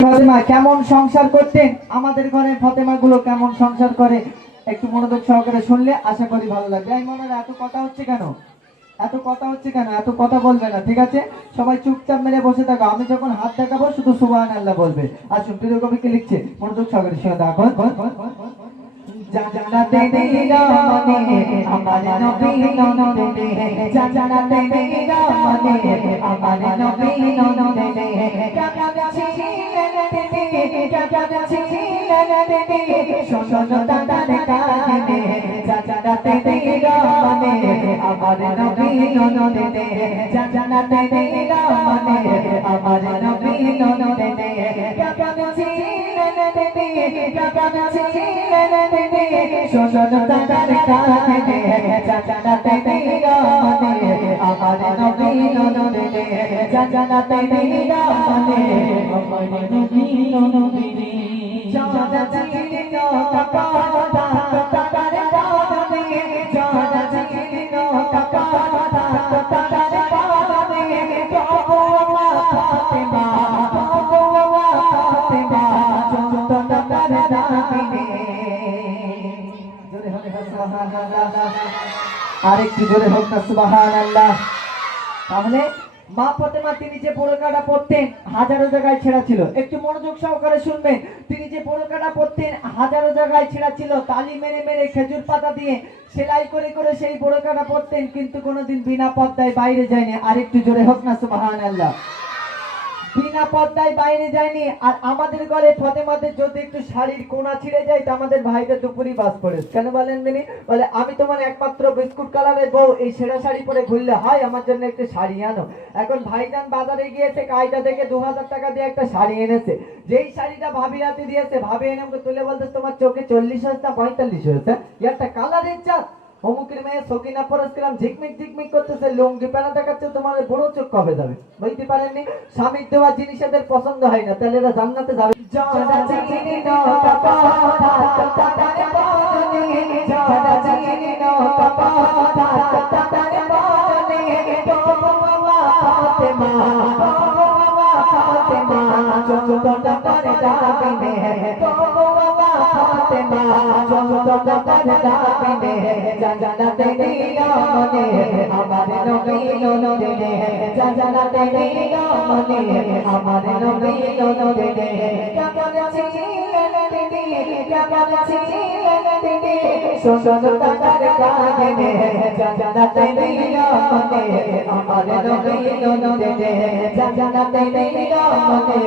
ফাতেমা কেমন সংসার করতেন, আমাদের ঘরে ফাতেমা গুলো কেমন সংসার করে একটু মনোযোগ সহকারে শুনলে আশা করি ভালো লাগবে। এই মনে এত কথা হচ্ছে কেন, এত কথা হচ্ছে কেন, এত কথা বলবে না, ঠিক আছে? সবাই চুপচাপ মেরে বসে থাকো। আমি যখন হাত দেখাবো শুধু সুবহানাল্লাহ বলবে। আসুন, প্রিয় কবি কি লিখছে মনোযোগ সহকারে শুনে দেখো। জানাতে দিলা মানে আমার নবী নন্দে, জানাতে দিলা মানে আমার নবী নন্দে, কাকা ছিলেন তিনি, কাকা ছিলেন তিনি, শোনো দাদার কাহিনী। জানাতে দিলা মানে আমার নবী নন্দে, জানাতে দিলা মানে আমার নবী নন্দে, কাকা ছিলেন তিনি, কাকা ছিলেন তিনি, শোনো দাদার কাহিনী। জানাতে দিলা মানে আমার নবী নন্দে, জানাতে দিলা মানে আমার নবী নন্দে। জানা ছিল কাকা তার কানে, জানা ছিল কাকা তার কানে, গো মা ফাতেমা, গো মা ফাতেমা, যত তার দাবিনে। জোরে হবে সুবহানাল্লাহ, আরেকটু জোরে হোক না সুবহানাল্লাহ। তাহলে মা ফাতেমা তিনি যে বোরকাটা পরতেন হাজারো জায়গায় ছেঁড়া ছিল, একটু মনোযোগ সহকারে শুনবেন। তিনি যে বোরকাটা পরতেন হাজারো জায়গায় ছেঁড়া ছিল, তালি মেরে মেরে খেজুর পাতা দিয়ে সেলাই করে করে সেই বোরকাটা পরতেন, কিন্তু কোনোদিন বিনা পর্দায় বাইরে যায়নি। আরেকটু জোরে হোক না সুবহানাল্লাহ, বিনা পর্দায় বাইরে যায়নি। আর আমাদের ঘরে ফাতেমাদের যদি একটু শাড়ির কোনা ছিঁড়ে যায় তো আমাদের ভাইদের দুপুরি বাস পড়ে। কেন বলেন তিনি? বলে আমি তোমার একমাত্র বিস্কুট কালারের বউ, এই সেরা শাড়ি পরে ঘুরলে হয়, আমার জন্য একটা শাড়ি আনো। এখন ভাইজান বাজারে গিয়েছে, কায়দা থেকে 2000 টাকা দিয়ে একটা শাড়ি এনেছে। যেই শাড়িটা ভাবি হাতে দিয়েছে, ভাবি এনে আমাকে তুলে বলতে তোমার চোখে 40 হয়েছে না 45 হয়েছে, একটা কালারের চাপ। অমুকের মেয়ে সকিনা পরস্কিরাম ঝিকমিক ঝিকমিক করতেছে, লুঙ্গি পেনা দেখাচ্ছে, তোমার বড় চোখ কবে যাবে? বুঝতে পারেননি? স্বামীর দেওয়া জিনিস এদের পছন্দ হয় না, তাহলে এরা জান্নাতে যাবে। জানাতে দিলা মানে আমার নবী নন্দে, জানাতে দিলা মানে আমার নবী নন্দে, কাকা ছিলেন তিনি, কাকা ছিলেন তিনি, শোনো দাদার কাহিনী। জানাতে দিলা মানে আমার নবী নন্দে, জানাতে দিলা মানে